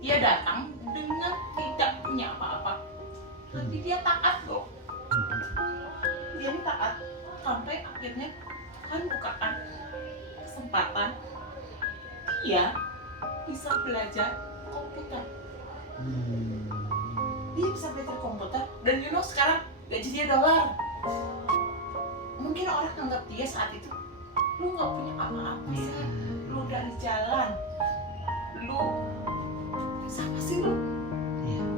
Dia datang dengan tidak punya apa-apa, tapi dia taat loh. Dia ini taat sampai akhirnya Tuhan bukakan kesempatan dia bisa belajar komputer. Dia bisa belajar komputer dan sekarang gajinya $. Mungkin orang anggap dia saat itu, lu nggak punya apa-apa sih, lu dari jalan, lu siapa sih lu?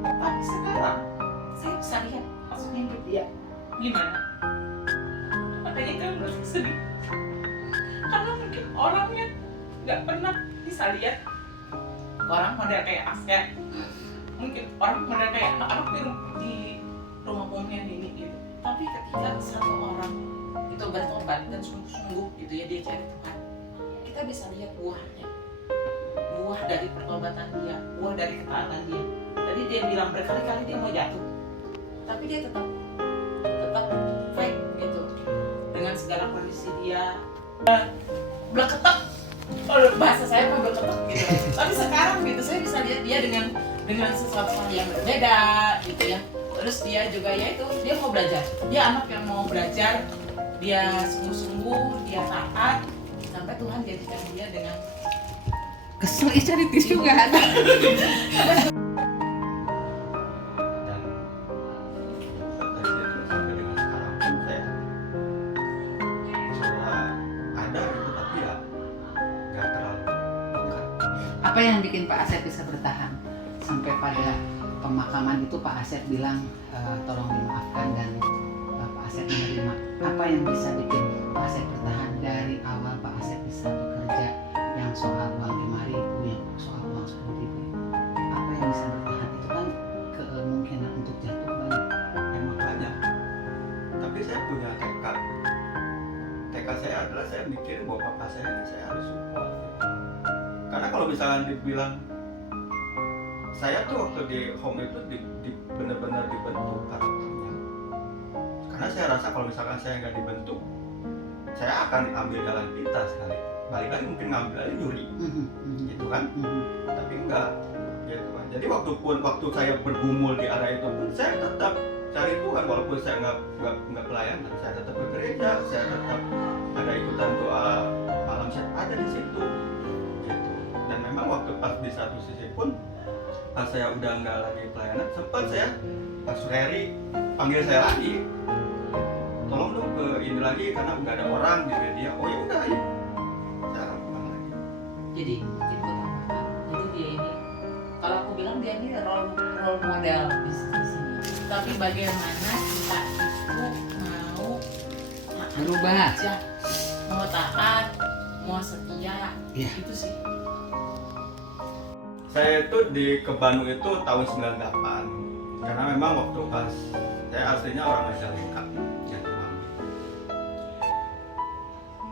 Tapi sekarang saya bisa lihat maksudnya hidup dia gimana. Makanya kan merasa sedih karena mungkin orangnya nggak pernah bisa lihat orang model kayak Asya, mungkin orang model kayak anak-anak di rumah pomnya ini gitu. Tapi ketika satu orang itu bertobat dan sungguh-sungguh gitu ya, dia cari Tuhan, kita bisa lihat buahnya, buah dari pertobatan dia, buah dari ketaatan dia. Tadi dia bilang berkali-kali dia mau jatuh, tapi dia tetap fight gitu dengan segala kondisi dia. Bleketek, bahasa saya mah bleketek gitu. Tapi sekarang gitu saya bisa lihat dia dengan sesuatu hal yang berbeda gitu ya. Terus dia juga ya itu, dia mau belajar. Dia anak yang mau belajar, dia sungguh-sungguh, dia taat sampai Tuhan jadikan dia dengan kesel cari tisu nggak ada. Apa yang bikin Pak Asep bisa bertahan sampai pada pemakaman itu Pak Asep bilang tolong dimaafkan dan Pak Asep menerima. Apa yang bisa bikin Pak Asep bertahan dari awal Pak Asep bisa bekerja yang soal uang 5.000, yang soal uang 10.000? Apa yang bisa bertahan? Itu kan kemungkinan untuk jatuh banyak. Memang banyak. Tapi saya punya tekad. Tekad saya adalah saya mikir bahwa papa saya harus support. Karena kalau misalnya dibilang saya tuh waktu di home itu benar-benar dibentuk karakternya. Karena saya rasa kalau misalkan saya nggak dibentuk, saya akan ambil jalan pintas sekali. Balik lagi mungkin ngambil aja nyuri, gitu kan? Tapi enggak, gitu kan. Jadi waktu saya bergumul di area itu pun saya tetap cari Tuhan, walaupun saya nggak pelayanan, saya tetap ke gereja, saya tetap ada ikutan doa malam, saya ada di situ. Dan memang waktu pas di satu sisi pun pas saya udah nggak lagi pelayanan, sempat saya Pak Sureri panggil saya lagi, tolong dong ke ini lagi karena udah ada orang di media. Oh ya udah, ayo saya lakukan lagi. jadi mungkin jadi dia ini, kalau aku bilang dia ini role model di sini. Tapi bagaimana kita itu mau Berubah. aja, mau taat, mau setia, itu sih. Saya itu ke Bandung itu tahun 98, karena memang waktu pas saya aslinya orang Majalengka, Jatiwangi.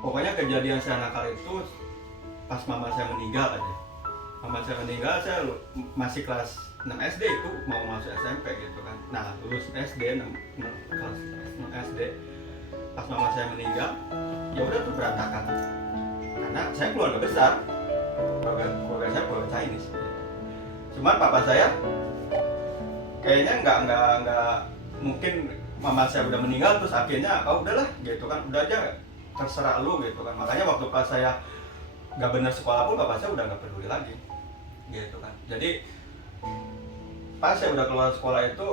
Pokoknya kejadian saya nakal itu pas mama saya meninggal aja. Mama saya meninggal, saya masih kelas 6 SD itu mau masuk SMP gitu kan. Nah lulus SD, kelas 6 SD, pas mama saya meninggal, ya udah tuh berantakan. Karena saya keluarga besar, keluarga saya keluarga Chinese. Cuman papa saya kayaknya nggak mungkin mama saya udah meninggal terus akhirnya udahlah gitu kan, udah aja terserah lu gitu kan. Makanya waktu pas saya nggak benar sekolah pun papa saya udah nggak peduli lagi gitu kan. Jadi pas saya udah keluar sekolah itu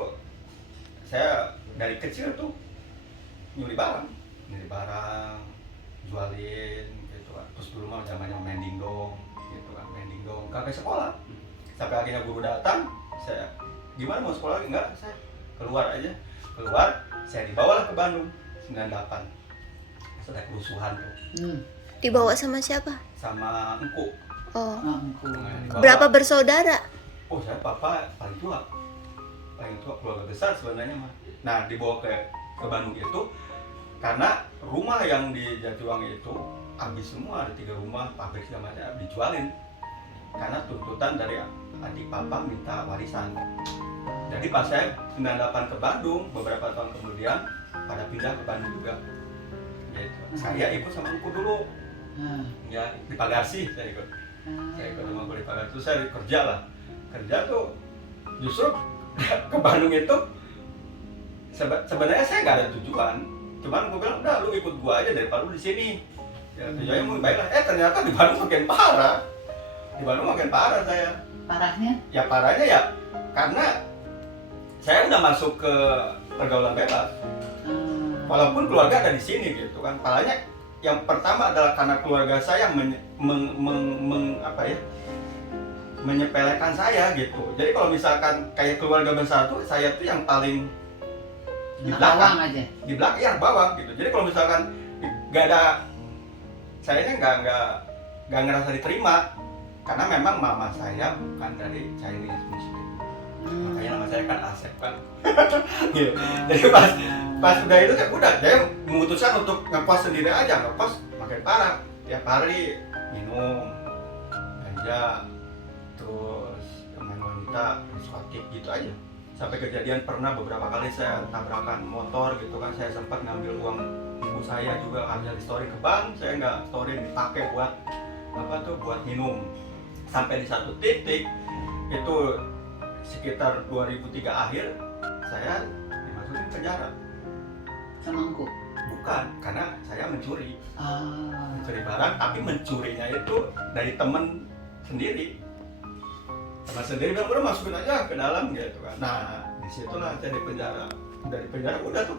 saya dari kecil tuh nyuri barang, jualin gitu kan. Terus dulu mah zamannya main dingdong gitu kan, main dingdong kakek sekolah. Sampai akhirnya guru datang, saya gimana mau sekolah lagi? Enggak, saya keluar aja. Saya dibawalah ke Bandung 98. Sudah kerusuhan tuh. Dibawa sama siapa? Sama engku. Oh. Dibawa. Berapa bersaudara? Oh, saya papa paling tua keluarga besar sebenarnya mah. Nah, dibawa ke Bandung itu karena rumah yang di Jatiwangi itu habis semua, ada 3 rumah, pabrik segala macam dijualin. Karena tuntutan dari adik papa minta warisan. Jadi pas saya 98 ke Bandung, beberapa tahun kemudian pada pindah ke Bandung juga. Gitu. Saya ikut sama engku dulu. Ya, di Pagarsi saya ikut. Saya ikut sama engku di Pagarsi, terus saya kerja lah. kerja tuh justru ke Bandung itu sebenarnya saya nggak ada tujuan, cuman gue bilang udah lu ikut gue aja daripada lu di sini. Ya tujuannya mau baik lah. Ternyata di Bandung makin parah. Di Bandung makin parah saya. Parahnya? Ya parahnya ya karena saya udah masuk ke pergaulan bebas. Walaupun keluarga ada di sini gitu kan. Parahnya yang pertama adalah karena keluarga saya menyepelekan saya gitu. Jadi kalau misalkan kayak keluarga besar tuh saya tuh yang paling di belakang aja. Di belakang ya bawang gitu. Jadi kalau misalkan nggak ada sayanya nggak ngerasa diterima karena memang mama saya bukan dari Chinese Muslim. Makanya nama saya kan Asep kan. Gitu. Jadi pas udah itu kan udah saya memutuskan untuk ngekos sendiri aja, ngekos makin parah. Tiap hari minum, ganja, terus main wanita, diskotik gitu aja. Sampai kejadian pernah beberapa kali saya tabrakan motor gitu kan, saya sempat ngambil uang ibu saya juga, ambil di story ke bank, saya nggak story dipakai buat buat minum. Sampai di satu titik itu sekitar 2003 akhir saya dimasukin penjara. Semangku? Bukan, karena saya mencuri. Mencuri barang, tapi mencurinya itu dari teman sendiri. Teman sendiri bilang udah masukin aja ke dalam gitu kan. Nah disitulah saya di penjara. Dari penjara udah tuh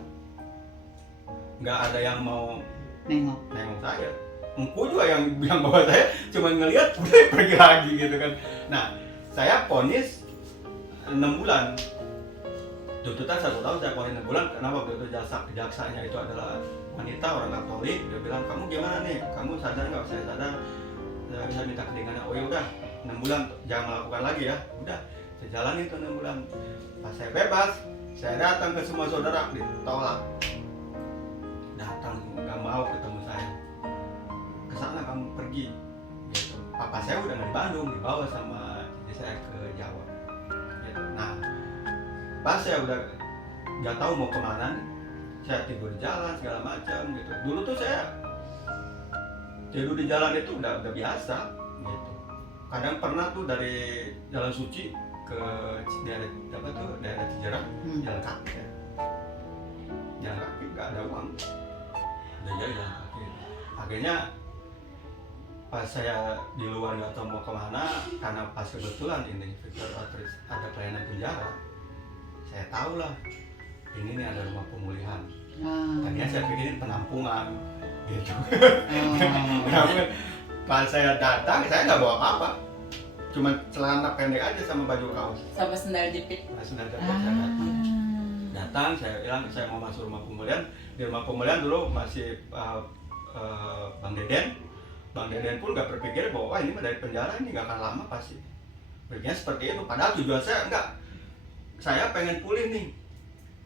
nggak ada yang mau nengok saya. Empu juga yang bilang bahwa saya cuma ngelihat udah pergi lagi gitu kan. Nah saya vonis 6 bulan. Tuntutan 1 tahun, saya vonis 6 bulan karena waktu itu jaksanya itu adalah wanita orang Katolik. Dia bilang kamu gimana nih? Kamu sadar nggak? Saya sadar. Saya bisa minta keringanan. Oh ya udah 6 bulan jangan melakukan lagi ya. Udah saya jalani itu 6 bulan. Pas saya bebas, saya datang ke semua saudara ditolak. Datang nggak mau ketemu saya. Kesana kamu pergi. Gitu. Papa saya udah nggak di Bandung, dibawa sama cici saya ke Jawa. Gitu. Nah, pas saya udah nggak tahu mau kemana nih, saya tidur di jalan segala macam gitu. Dulu tuh saya tidur di jalan itu udah biasa gitu. Kadang pernah tuh dari Jalan Suci ke daerah Cijerah, jalan kaki ya. Jalan kaki nggak ada uang, udah jalan kaki. Akhirnya pas saya di luar nggak tahu mau kemana, karena pas kebetulan ini Victor Outreach ada pelayanan penjara, saya tahu lah ini nih ada rumah pemulihan. Tadinya saya pikirin penampungan gitu. Pas saya datang saya nggak bawa apa-apa, cuma celana pendek aja sama baju kaos sama sendal jepit. Saya datang saya bilang saya mau masuk rumah pemulihan. Di rumah pemulihan dulu masih Bang Deden pun nggak berpikir bahwa ini dari penjara ini nggak akan lama pasti. Berpikirnya seperti itu. Padahal tujuan saya enggak. Saya pengen pulih nih.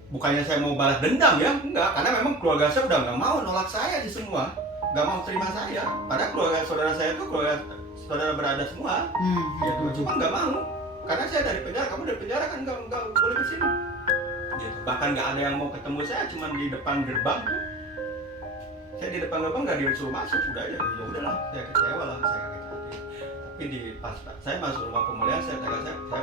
Bukannya saya mau balas dendam ya, enggak. Karena memang keluarga saya udah nggak mau nolak saya di semua, nggak mau terima saya. Padahal keluarga saudara saya itu keluarga saudara berada semua. Gitu. Cuma nggak mau. Karena saya dari penjara, kamu dari penjara kan nggak boleh di sini. Gitu. Bahkan nggak ada yang mau ketemu saya, cuma di depan gerbang tuh. Saya di depan gerbang nggak disuruh masuk, udah aja, ya udahlah, saya kecewa lah, saya sakit hati. Tapi di pas saya masuk rumah pemulihan, saya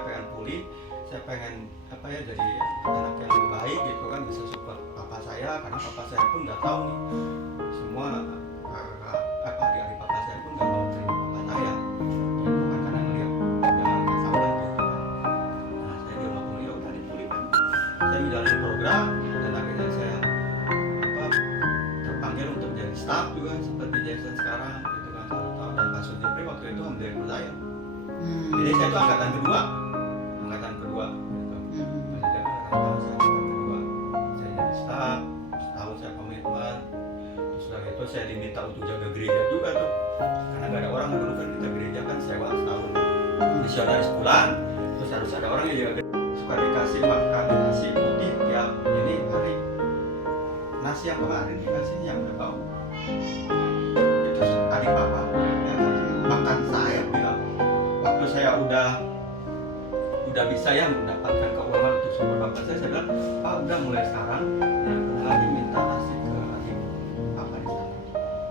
pengen pulih, saya pengen jadi anak yang lebih baik gitu kan, bisa support papa saya, karena papa saya pun nggak tahu nih semua adik-adik papa saya pun nggak mau terima papa saya, gitu kan, karena ngeliat udah nggak tahu lah gitu kan. Nah saya di rumah pemulihan udah dipulihkan, saya menjalani program dan akhirnya saya terpanggil untuk jadi staff juga seperti Jason sekarang gitu kan 1 tahun, dan Pak Sujipri waktu itu direktur saya. Jadi saya itu angkatan kedua gitu. Saya angkatan kedua, saya jadi staff, setahun saya komitmen, terus dari itu saya diminta untuk jaga gereja juga tuh, karena nggak ada orang dulu kan, kita gereja kan sewa setahun, misionaris pulang, terus harus ada orang yang jaga gereja. Suka dikasih makan nasi putih tiap ini hari. Nasi yang kemarin dikasih yang udah bau. Itu adik papa ya, makan saya bilang waktu saya udah bisa ya mendapatkan keuangan untuk support bapak saya bilang Pak udah mulai sekarang jangan lagi minta nasi ke adik papa di sana,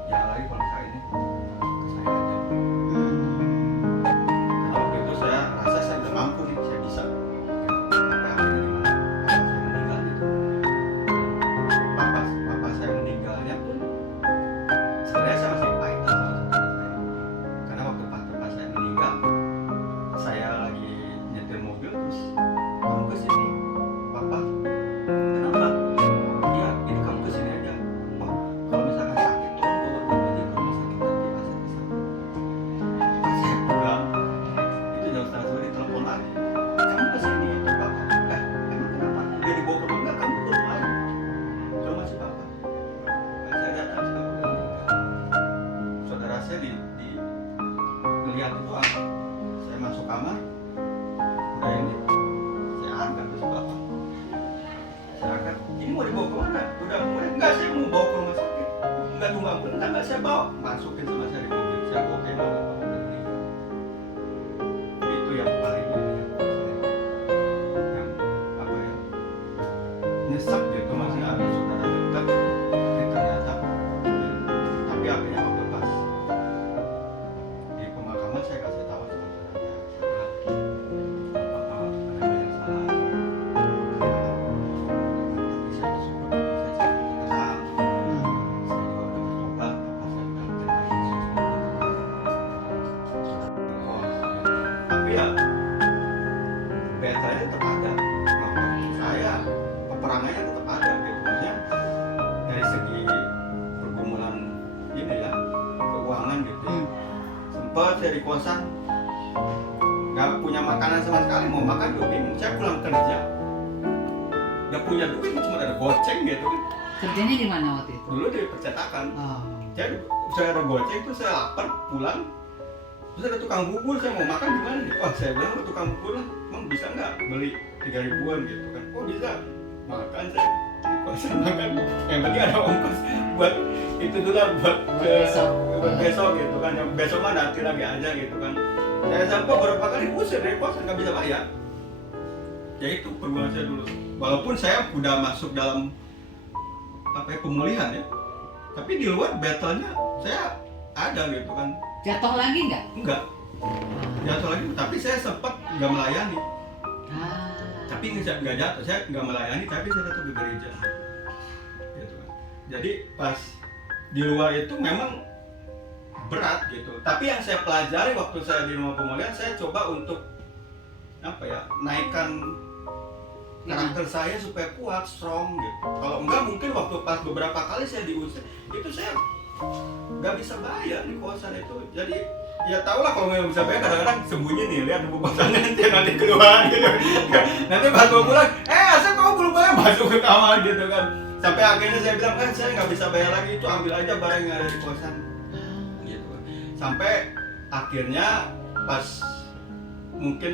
jangan lagi kalau saya ini ke saya aja. Karena waktu itu saya rasa saya udah mampu lihat itu apa, saya masuk kamar udah ini saya angkat terus bapak saya angkat, ini mau dibawa kemana? Udah enggak, saya mau bawa ke rumah sakit. Enggak, tunggu ampun, enggak saya bawa, masukin sama saya di mobil, saya bawa ke mana itu yang paling ini yang apa ya, nyesek gitu, masih ada saudara dekat tapi ternyata tapi akhirnya waktu pas di pemakaman saya kasih tahu sama saudaranya, saya bilang apa ada yang salah, tapi saya bersyukur saya tenang, saya juga udah bertobat, apa saya bilang terima Yesus, tapi ya betanya tetap ada, saya peperangannya tetap ada gitu, maksudnya dari segi pergumulan ini ya, keuangan gitu ya. Sempat saya di kosan nggak punya makanan sama sekali, mau makan juga bingung, saya pulang kerja nggak punya duit, cuma ada goceng gitu kan. Kerjanya di mana waktu itu? Dulu di percetakan, Oh. saya ada goceng itu, saya lapar pulang, terus ada tukang bubur, saya mau makan di mana nih? Oh saya bilang ke tukang bubur lah, emang bisa nggak beli 3 ribuan gitu kan? Oh bisa, makan saya di kosan makan, yang penting ada ongkos buat itu dulu lah, buat besok gitu kan, yang besok mah nanti lagi aja gitu kan. Saya sampai beberapa kali usir dari kosan, nggak bisa bayar. Ya itu pergumulan saya dulu, walaupun saya udah masuk dalam apa ya, pemulihan ya, tapi di luar battle-nya saya ada gitu kan. Jatuh lagi nggak? Enggak, jatuh lagi, tapi saya sempat nggak melayani. Tapi nggak jatuh, saya nggak melayani, tapi saya tetap di gereja gitu kan. Jadi pas di luar itu memang berat gitu, tapi yang saya pelajari waktu saya di rumah pemulihan, saya coba untuk apa ya, naikkan karakter saya supaya kuat, strong gitu. Kalau enggak mungkin waktu pas beberapa kali saya diusir itu saya nggak bisa bayar di kosan itu. Jadi ya tau lah, kalau nggak bisa bayar kadang-kadang sembunyi nih, lihat buku kosannya nanti keluar gitu. Nanti pas mau pulang, asal kamu belum bayar, masuk ke kamar gitu kan. Sampai akhirnya saya bilang, kan saya nggak bisa bayar lagi, itu ambil aja barang yang ada di kosan gitu kan. Sampai akhirnya pas mungkin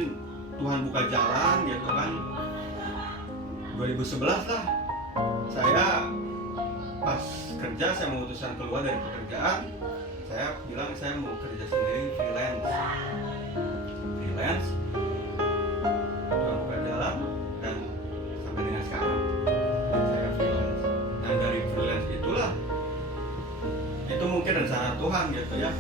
Tuhan buka jalan gitu kan, 2011 lah, saya pas kerja, saya memutuskan keluar dari pekerjaan, saya bilang saya mau kerja sendiri, freelance, Tuhan buka jalan, dan sampai dengan sekarang saya freelance. Dan dari freelance itulah, itu mungkin rencana Tuhan gitu ya,